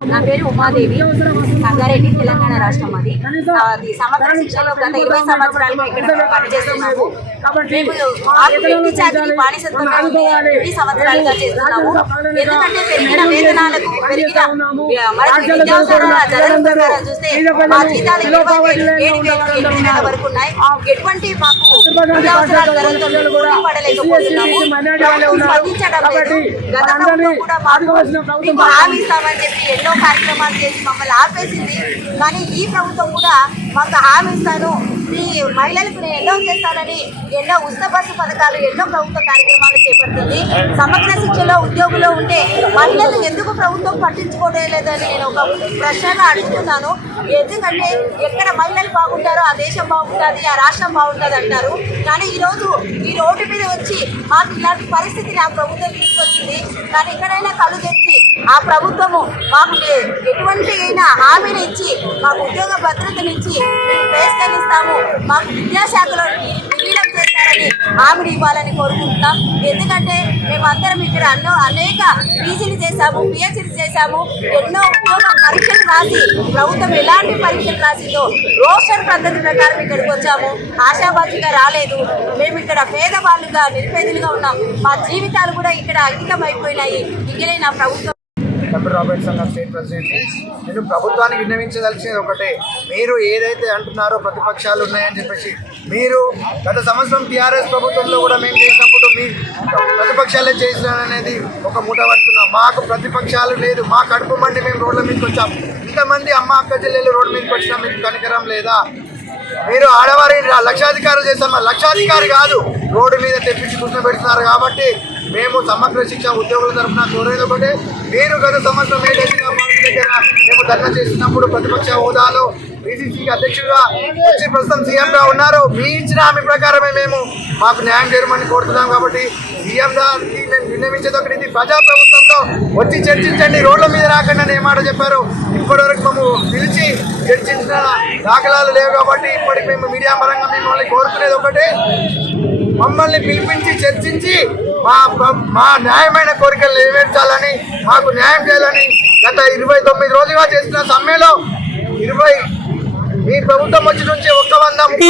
నా పేరు ఉమాదేవి, సంగారెడ్డి, తెలంగాణ రాష్ట్రం. అది సమగ్ర శిక్షలో గత 20 సంవత్సరాలుగా ఇక్కడ పనిచేస్తున్నాము. మేము వెట్టి చాకిరీ బానిసత్వం 20 సంవత్సరాలుగా చేస్తున్నాము. ఎందుకంటే పెరిగిన వేతనాలకు పెరిగిన నిత్యావసర ధరల ప్రకారం చూస్తే మా జీతాలు 27,000 వరకు ఉన్నాయి. ఎటువంటి మాకు నిత్యావసర ధరలతో పోటీ పడలేకపోతున్నాము. స్పందించడం లేదు. గతంలో కూడా మాకు హామీ ఇస్తామని చెప్పి ఎన్నో కార్యక్రమాలు చేసి మమ్మల్ని ఆపేసింది. కానీ ఈ ప్రభుత్వం కూడా మాకు హామీ ఇస్తాను, మీ మహిళలకు నేను ఎన్నో చేస్తానని ఎన్నో ఉచిత బస్సు పథకాలు, ఎన్నో ప్రభుత్వ కార్యక్రమాలు చేపడుతుంది. సమగ్ర శిక్షలో ఉద్యోగులు ఉంటే మహిళలు ఎందుకు ప్రభుత్వం పట్టించుకోవడం లేదని నేను ఒక ప్రశ్న అడుగుతున్నాను. ఎందుకంటే ఎక్కడ మహిళలు బాగుంటారో ఆ దేశం బాగుంటుంది, ఆ రాష్ట్రం బాగుంటుంది అంటారు. కానీ ఈరోజు ఈ రోడ్డు మీద వచ్చి మాకు ఇలాంటి పరిస్థితిని ఆ ప్రభుత్వం తీసుకొచ్చింది. కానీ ఎక్కడైనా కళ్ళు తెచ్చి ఆ ప్రభుత్వము మాకు ఎటువంటి అయినా హామీని ఇచ్చి మాకు ఉద్యోగ భద్రతనిచ్చి మేము పేస్కరిస్తాము, మాకు విద్యాశాఖలో విలీనం చేస్తారని హామీని ఇవ్వాలని కోరుకుంటున్నాం. ఎందుకంటే మేమందరం ఇక్కడ అనేక పీజీలు చేశాము, పిహెచ్డీలు చేశాము, ఎన్నో ఉద్యోగ పరీక్షలు రాసి ప్రభుత్వం ఎలాంటి పరీక్షలు రాసిందో రోస్టర్ పద్ధతి ప్రకారం ఇక్కడికి వచ్చాము. ఆశావాసిగా రాలేదు. మేము ఇక్కడ పేదవాళ్ళుగా నిరుపేదలుగా ఉన్నాం. మా జీవితాలు కూడా ఇక్కడ అంకితం అయిపోయినాయి. మిగిలిన ప్రభుత్వం రాబర్ట్ సంఘం స్టేట్ ప్రెసిడెంట్. నేను ప్రభుత్వానికి విన్నవించదలిచినది ఒకటే, మీరు ఏదైతే అంటున్నారో ప్రతిపక్షాలు ఉన్నాయని చెప్పేసి, మీరు గత సంవత్సరం టీఆర్ఎస్ ప్రభుత్వంలో కూడా మేము చేసినప్పుడు మీ ప్రతిపక్షాలే చేసినారనేది ఒక మూట పట్టుకున్నాం. మాకు ప్రతిపక్షాలు లేదు, మా కడుపు మండి మేము రోడ్ల మీదకి వచ్చాం. ఇంతమంది అమ్మ అక్క చెల్లెలు రోడ్డు మీదకి వచ్చినా మీకు కనికరం లేదా? మీరు ఆడవారి లక్షాధికారులు చేస్తామా? లక్షాధికారి కాదు, రోడ్డు మీద తెప్పించి కూర్చోబెడుతున్నారు. కాబట్టి మేము సమగ్ర శిక్ష ఉద్యోగుల తరఫున కోరేది ఒకటే, మీరు గత సంవత్సరం ఏదైనా దగ్గర మేము ధర్నా చేసినప్పుడు ప్రతిపక్ష హోదాలో పిసిసికి అధ్యక్షుడిగా వచ్చి ప్రస్తుతం సీఎంగా ఉన్నారు. మీ ఇచ్చిన హామీ ప్రకారమే మేము మాకు న్యాయం చేయమని కోరుతున్నాం. కాబట్టి సీఎం గారికి మేము విన్నవించేది ఒకటి, ఇది ప్రజాప్రభుత్వంలో వచ్చి చర్చించండి, రోడ్ల మీద రాకండి అని ఏమాట చెప్పారు. ఇప్పటివరకు మేము పిలిచి చర్చించిన దాఖలాలు లేవు. కాబట్టి ఇప్పటికి మేము మీడియా పరంగా మిమ్మల్ని కోరుకునేది ఒకటే, మమ్మల్ని పిలిపించి చర్చించి మా న్యాయమైన కోరికలు నెరవేర్చాలని, మాకు న్యాయం చేయాలని. గత 29 రోజులుగా చేసిన సమ్మెలో మీ ప్రభుత్వం వచ్చి నుంచి 130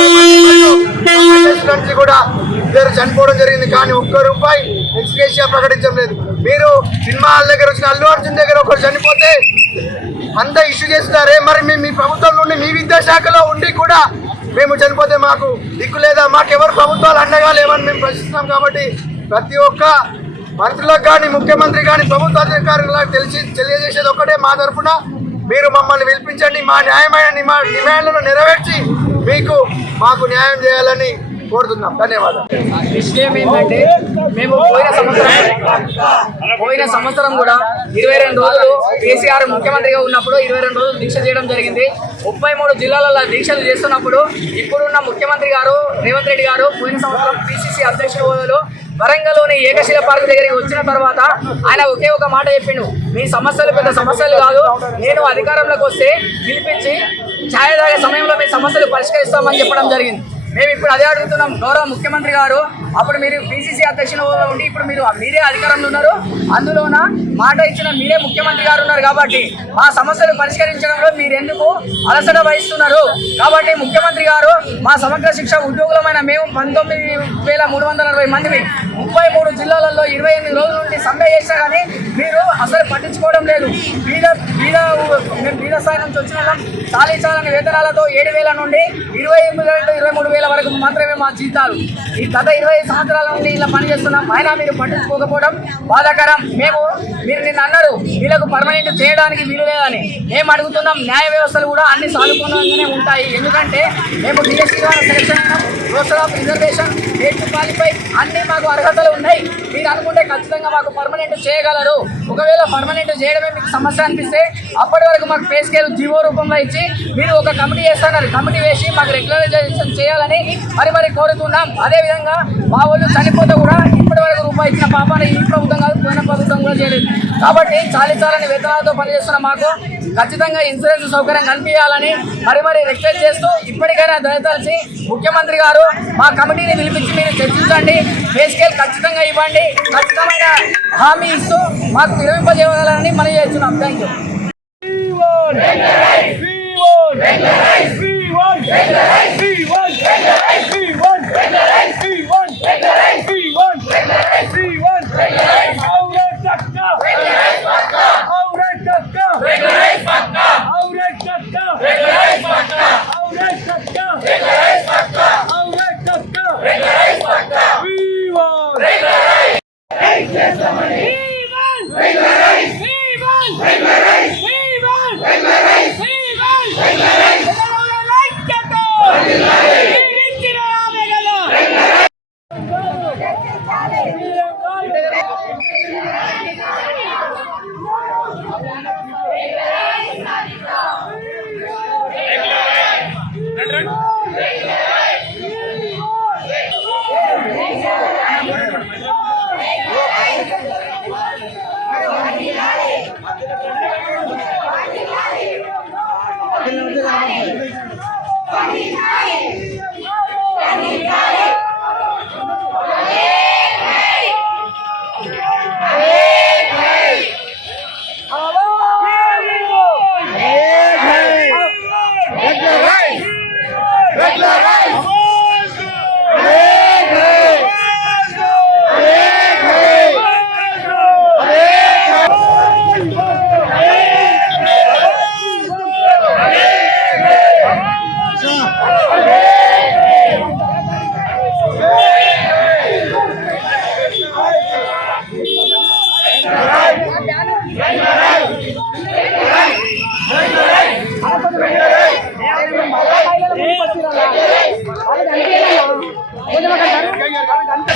నుంచి కూడా ఇద్దరు చనిపోవడం జరిగింది. కానీ ₹1 ఎక్స్గ్రేషియా ప్రకటించడం లేదు. మీరు సినిమా హాల్ దగ్గర వచ్చిన అల్లు అర్జున్ దగ్గర ఒకరు చనిపోతే అంతా ఇష్యూ చేస్తున్నారే, మరి మీ ప్రభుత్వం నుండి మీ విద్యాశాఖలో ఉండి కూడా మేము చనిపోతే మాకు దిక్కు లేదా? మాకెవరు ప్రభుత్వాలు అండగా లేవని మేము ప్రశ్నిస్తున్నాం. కాబట్టి ప్రతి ఒక్క మంత్రులకు కానీ, ముఖ్యమంత్రి కానీ, ప్రభుత్వ అధికారులకు తెలియజేసేది ఒకటే, మా తరఫున మీరు మమ్మల్ని పిలిపించండి, మా న్యాయమైన డిమాండ్లను నెరవేర్చి మాకు న్యాయం చేయాలని కోరుతున్నాం. ధన్యవాదాలు. విషయం ఏంటంటే, మేము పోయిన సంవత్సరం కూడా 22 రోజులు కేసీఆర్ ముఖ్యమంత్రిగా ఉన్నప్పుడు 22 రోజులు దీక్ష చేయడం జరిగింది. 33 జిల్లాలలో దీక్షలు చేస్తున్నప్పుడు ఇప్పుడున్న ముఖ్యమంత్రి గారు రేవంత్ రెడ్డి గారు పోయిన సంవత్సరం పిసిసి అధ్యక్షుల హోదాలో వరంగల్లోని ఏకశిల పార్క్ దగ్గరికి వచ్చిన తర్వాత ఆయన ఒకే ఒక మాట చెప్పిండు, మీ సమస్యలు పెద్ద సమస్యలు కాదు, నేను అధికారంలోకి వస్తే పిలిపించి ఛాయ తాగే సమయంలో మీ సమస్యలు పరిష్కరిస్తామని చెప్పడం జరిగింది. మేము ఇప్పుడు అదే అడుగుతున్నాం. గౌరవ ముఖ్యమంత్రి గారు, అప్పుడు మీరు పిసిసి అధ్యక్షుల ఉండి ఇప్పుడు మీరే అధికారంలో ఉన్నారు, అందులోన మాట ఇచ్చిన మీరే ముఖ్యమంత్రి గారు ఉన్నారు. కాబట్టి మా సమస్యలు పరిష్కరించడంలో మీరు ఎందుకు అలసట వహిస్తున్నారు? కాబట్టి ముఖ్యమంత్రి గారు, మా సమగ్ర శిక్ష ఉద్యోగులమైన మేము 19,340 మందిని 33 జిల్లాలలో 28 రోజుల నుండి సమ్మె చేసినా కానీ మీరు అసలు పట్టించుకోవడం లేదు. బీద స్థాయి నుంచి వచ్చిన వాళ్ళం చాలని వేతనాలతో 7,000 నుండి 23,000 వరకు మాత్రమే మా జీతాలు. ఈ గత 20 సంవత్సరాల నుండి ఇలా పనిచేస్తున్నాం, అయినా మీరు పట్టించుకోకపోవడం బాధాకరం. మీరు నిన్న అన్నారు వీళ్ళకు పర్మనెంట్ చేయడానికి వీలు లేదని. మేము అడుగుతున్నాం, న్యాయ వ్యవస్థలు కూడా అన్ని సానుకూలంగానే ఉంటాయి. ఎందుకంటే మేము డిఎస్సీ ద్వారా సెలెక్షన్ అయినాం, roster of reservation, date to qualify అన్నీ మాకు అర్హతలు ఉన్నాయి. మీరు అనుకుంటే ఖచ్చితంగా మాకు పర్మనెంట్ చేయగలరు. ఒకవేళ పర్మనెంట్ చేయడమే మీకు సమస్య అనిపిస్తే అప్పటి వరకు మాకు పే స్కేల్ జీవో రూపంలో ఇచ్చి మీరు ఒక కమిటీ చేస్తున్నారు, కమిటీ వేసి మాకు రెగ్యులరైజేషన్ చేయాలని మరి కోరుతున్నాం. అదేవిధంగా మా వాళ్ళు చనిపోతే కూడా ఇప్పటి వరకు రూపాయి ఇచ్చిన పాపాన్ని ఈ ప్రభుత్వం కాదు, పోయిన ప్రభుత్వం కూడా చేయలేదు. కాబట్టి చాలని వేతనాలతో పనిచేస్తున్న మాకు ఖచ్చితంగా ఇన్సూరెన్స్ సౌకర్యం కల్పించాలని మరి రిక్వెస్ట్ చేస్తూ ఇప్పటికైనా దయతలిచి ముఖ్యమంత్రి గారు మా కమిటీని పిలిపించి మీరు చర్చించండి, పే స్కేల్ ఖచ్చితంగా ఇవ్వండి, ఖచ్చితమైన హామీ ఇస్తూ మాకు విరమింపజేయాలని మనం చేస్తున్నాం. Thank you. వాళ్ళకి